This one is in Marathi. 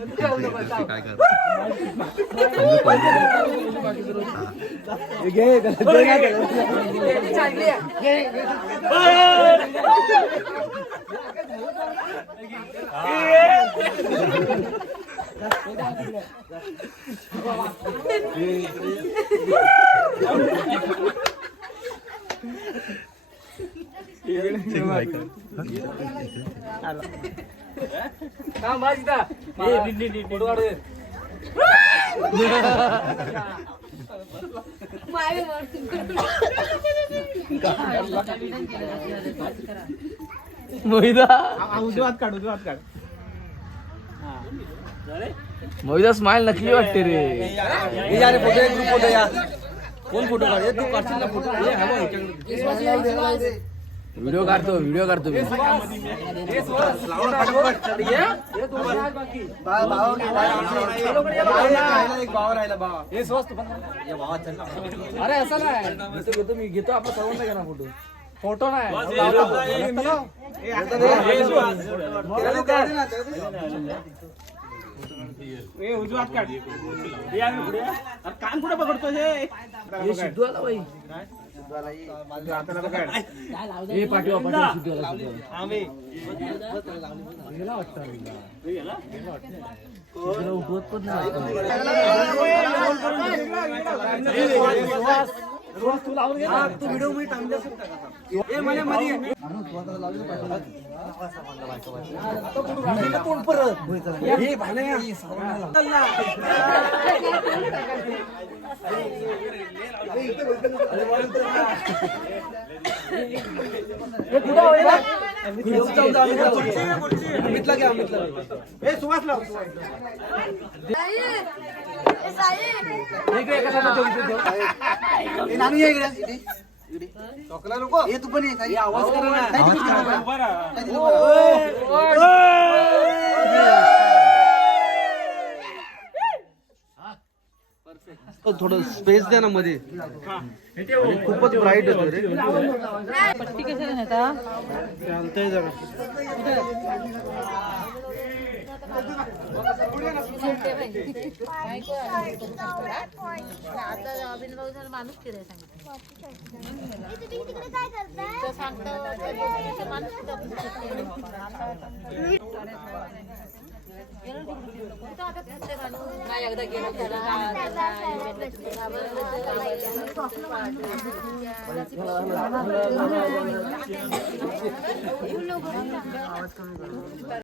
काय मोहिदा मोहिदा स्माइल नकली वाटते रे. फोटो एक ग्रुप फोटो या. कोण फोटो काढ? तू काढशील ना फोटो व्हिडिओ काढतो व्हिडिओ काढतो मी. अरे असं नाही. घेतो घेतो मी घेतो आपला सर्वांना घ्या ना फोटो. फोटो नाही. कान कुठे पकडतो हे? सिद्धू आला बाई. हे पाठवा पाठवा आला सिद्धू आला. गेला तू व्हिडिओमध्ये टाइम ए मला मध्ये कोण परत हे अमितला हे सुहासला नको हे तू पण ये आवाज करा थोडं स्पेस द्या ना मध्ये. खूपच ब्राईट होतो रे. पट्टी कशाला नेता चालतंय जरा. माणूस फिरायला सांगितलं तिकडे काय करताय तर सांगतो